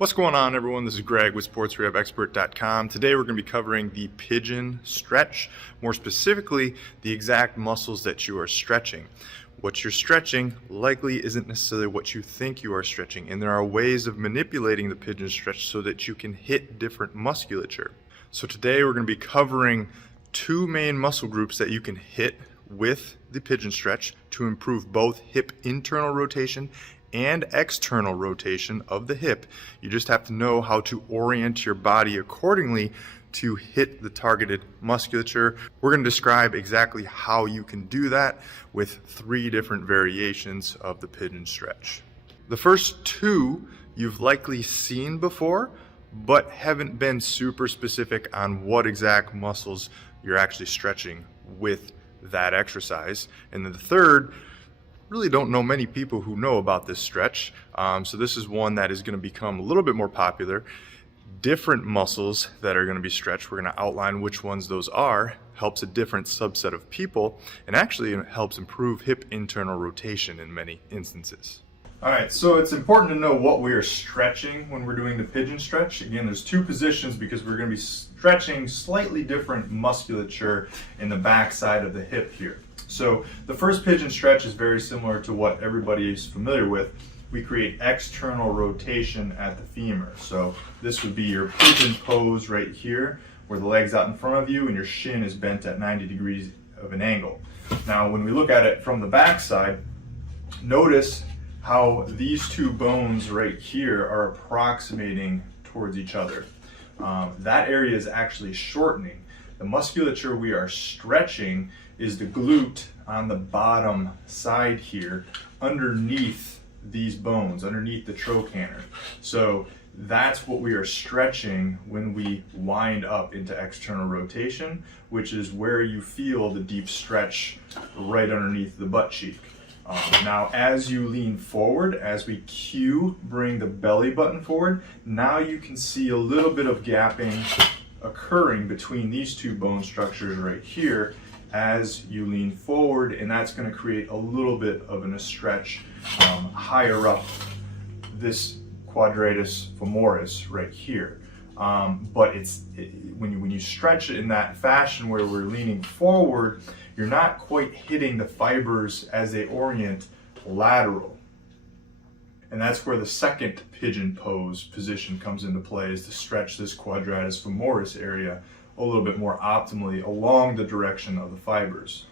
What's going on, everyone? This is Greg with SportsRehabExpert.com. Today we're going to be covering the pigeon stretch, more specifically the exact muscles that you are stretching. What you're stretching likely isn't necessarily what you think you are stretching, and there are ways of manipulating the pigeon stretch so that you can hit different musculature. So today we're going to be covering two main muscle groups that you can hit with the pigeon stretch to improve both hip internal rotation and external rotation of the hip. You just have to know how to orient your body accordingly to hit the targeted musculature. We're going to describe exactly how you can do that with three different variations of the pigeon stretch. The first two you've likely seen before, but haven't been super specific on what exact muscles you're actually stretching with that exercise. And then the third, really don't know many people who know about this stretch, so this is one that is going to become a little bit more popular. Different muscles that are going to be stretched, we're going to outline which ones those are, helps a different subset of people, and actually it helps improve hip internal rotation in many instances. Alright, so it's important to know what we are stretching when we're doing the pigeon stretch. Again, there's two positions because we're going to be stretching slightly different musculature in the back side of the hip here. So the first pigeon stretch is very similar to what everybody is familiar with. We create external rotation at the femur. So this would be your pigeon pose right here, where the leg's out in front of you and your shin is bent at 90 degrees of an angle. Now when we look at it from the back side, notice how these two bones right here are approximating towards each other. That area is actually shortening. The musculature we are stretching is the glute on the bottom side here, underneath these bones, underneath the trochanter. So that's what we are stretching when we wind up into external rotation, which is where you feel the deep stretch right underneath the butt cheek. Now as you lean forward, as we cue, bring the belly button forward, now you can see a little bit of gapping occurring between these two bone structures right here as you lean forward, and that's going to create a little bit of a stretch higher up this quadratus femoris right here. But when you stretch it in that fashion where we're leaning forward, you're not quite hitting the fibers as they orient lateral. And that's where the second pigeon pose position comes into play, is to stretch this quadratus femoris area a little bit more optimally along the direction of the fibers.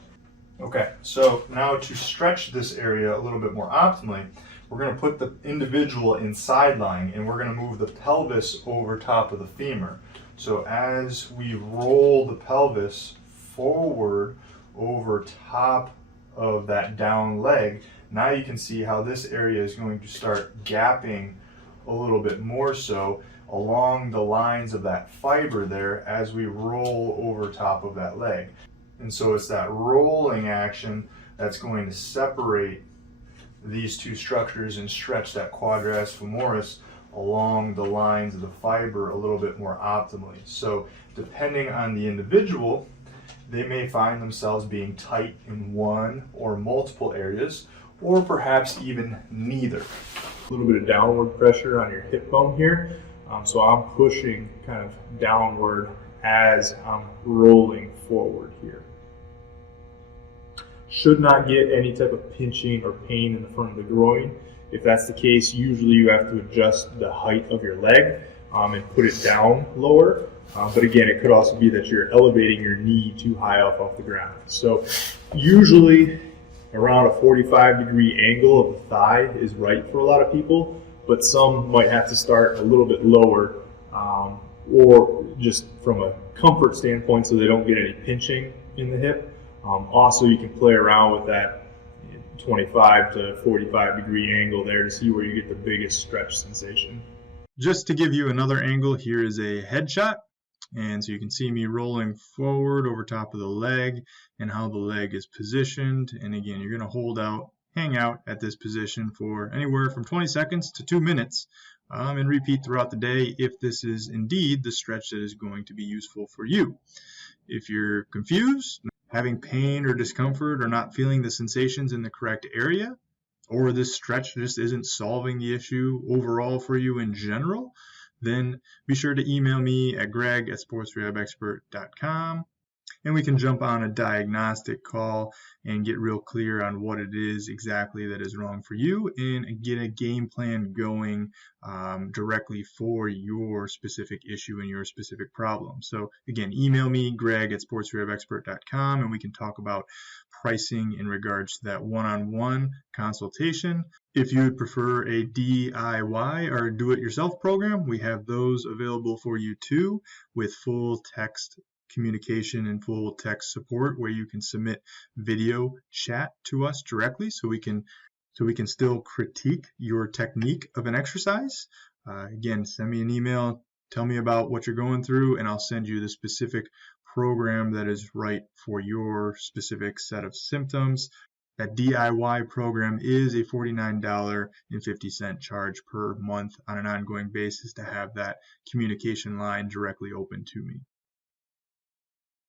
Okay, so now to stretch this area a little bit more optimally, we're going to put the individual in side lying, and we're going to move the pelvis over top of the femur. So as we roll the pelvis forward over top of that down leg, now you can see how this area is going to start gapping a little bit more so along the lines of that fiber there as we roll over top of that leg. And so it's that rolling action that's going to separate these two structures and stretch that quadratus femoris along the lines of the fiber a little bit more optimally. So depending on the individual, they may find themselves being tight in one or multiple areas, or perhaps even neither. A little bit of downward pressure on your hip bone here. So I'm pushing kind of downward as I'm rolling forward here. Should not get any type of pinching or pain in the front of the groin. If that's the case, usually you have to adjust the height of your leg and put it down lower. But again, it could also be that you're elevating your knee too high up off the ground. So usually around a 45-degree angle of the thigh is right for a lot of people, but some might have to start a little bit lower or just from a comfort standpoint so they don't get any pinching in the hip. Also, you can play around with that 25 to 45-degree angle there to see where you get the biggest stretch sensation. Just to give you another angle, here is a headshot. And so you can see me rolling forward over top of the leg and how the leg is positioned. And again, you're going to hang out at this position for anywhere from 20 seconds to 2 minutes and repeat throughout the day if this is indeed the stretch that is going to be useful for you. If you're confused, having pain or discomfort or not feeling the sensations in the correct area, or this stretch just isn't solving the issue overall for you in general, then be sure to email me at greg@sportsrehabexpert.com, and we can jump on a diagnostic call and get real clear on what it is exactly that is wrong for you and get a game plan going directly for your specific issue and your specific problem. So again, email me, greg@sportsrehabexpert.com, and we can talk about pricing in regards to that one-on-one consultation. If you would prefer a DIY or do-it-yourself program, we have those available for you too, with full text communication and full text support where you can submit video chat to us directly so we can still critique your technique of an exercise. Again, send me an email, tell me about what you're going through, and I'll send you the specific program that is right for your specific set of symptoms. That DIY program is a $49.50 charge per month on an ongoing basis to have that communication line directly open to me.